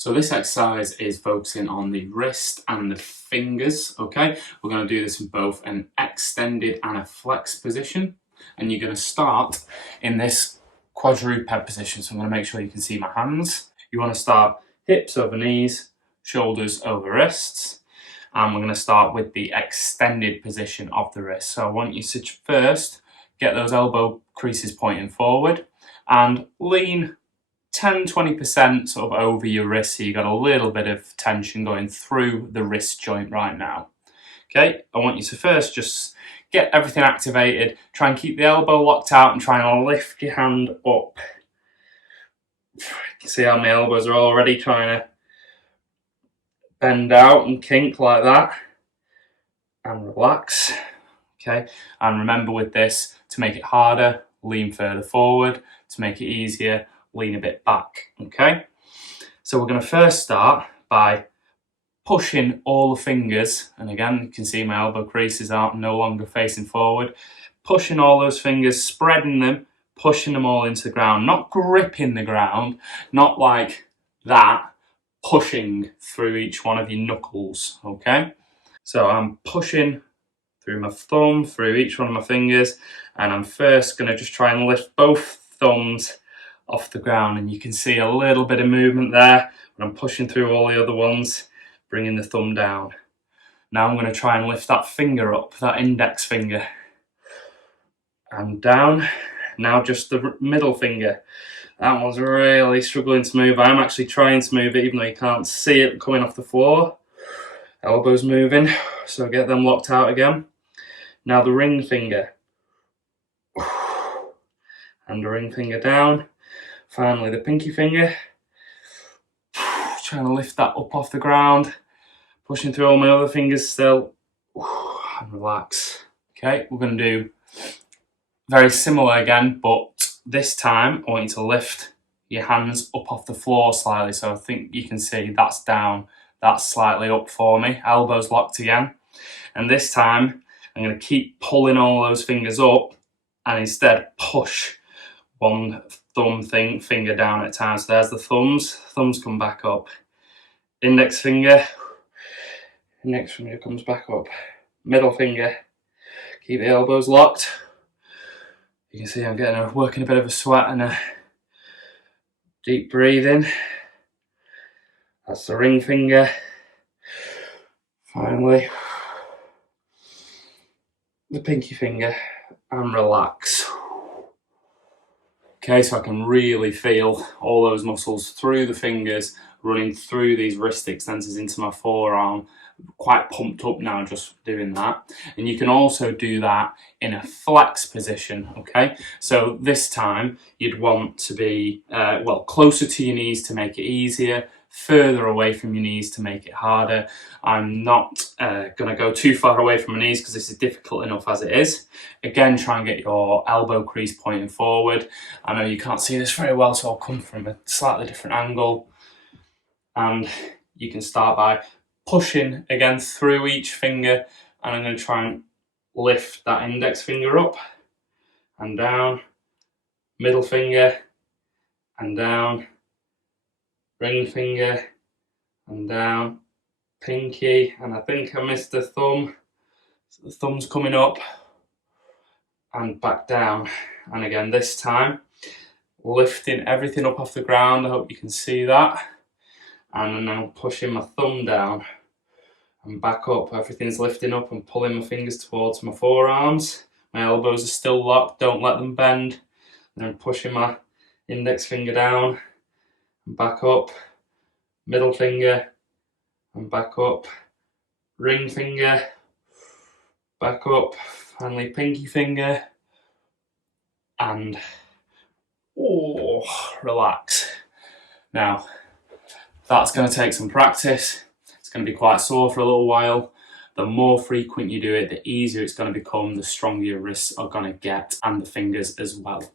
So this exercise is focusing on the wrist and the fingers, okay? We're going to do this in both an extended and a flex position. And you're going to start in this quadruped position. So I'm going to make sure you can see my hands. You want to start hips over knees, shoulders over wrists. And we're going to start with the extended position of the wrist. So I want you to first get those elbow creases pointing forward and lean 10-20% sort of over your wrist, so you've got a little bit of tension going through the wrist joint right now. Okay, I want you to first just get everything activated, try and keep the elbow locked out and try and lift your hand up. You can see how my elbows are already trying to bend out and kink like that. And relax. Okay, and remember with this, to make it harder, lean further forward. To make it easier, lean a bit back, okay? So we're going to first start by pushing all the fingers, and again, you can see my elbow creases are no longer facing forward. Pushing all those fingers, spreading them, pushing them all into the ground, not gripping the ground, not like that, pushing through each one of your knuckles, okay? So I'm pushing through my thumb, through each one of my fingers, and I'm first going to just try and lift both thumbs off the ground, and you can see a little bit of movement there, but I'm pushing through all the other ones, bringing the thumb down. Now I'm going to try and lift that finger up, that index finger, and down. Now just the middle finger. That one's really struggling to move. I'm actually trying to move it, even though you can't see it coming off the floor. Elbows moving, so get them locked out again. Now the ring finger. And the ring finger down. Finally the pinky finger. Trying to lift that up off the ground. Pushing through all my other fingers still. And relax. Okay, we're going to do very similar again, but this time I want you to lift your hands up off the floor slightly. So I think you can see that's down. That's slightly up for me. Elbows locked again. And this time I'm going to keep pulling all those fingers up and instead push one finger down at a time. So there's the thumbs come back up. Index finger comes back up. Middle finger, keep the elbows locked. You can see I'm working a bit of a sweat and a deep breathing. That's the ring finger. Finally, the pinky finger, and relax. Okay, so I can really feel all those muscles through the fingers running through these wrist extensors into my forearm. Quite pumped up now just doing that. And you can also do that in a flex position, okay? So this time you'd want to be, closer to your knees to make it easier, further away from your knees to make it harder. I'm not going to go too far away from my knees because this is difficult enough as it is. Again, try and get your elbow crease pointing forward. I know you can't see this very well, so I'll come from a slightly different angle. And you can start by pushing again through each finger, and I'm going to try and lift that index finger up and down, middle finger and down, ring finger and down, pinky, and I think I missed the thumb. So the thumb's coming up and back down. And again, this time, lifting everything up off the ground. I hope you can see that. And then I'm pushing my thumb down and back up. Everything's lifting up and pulling my fingers towards my forearms. My elbows are still locked, don't let them bend. And I'm pushing my index finger down and back up. Middle finger and back up. Ring finger, back up. Finally pinky finger. And relax. Now, that's going to take some practice. It's going to be quite sore for a little while. The more frequent you do it, the easier it's going to become, the stronger your wrists are going to get, and the fingers as well.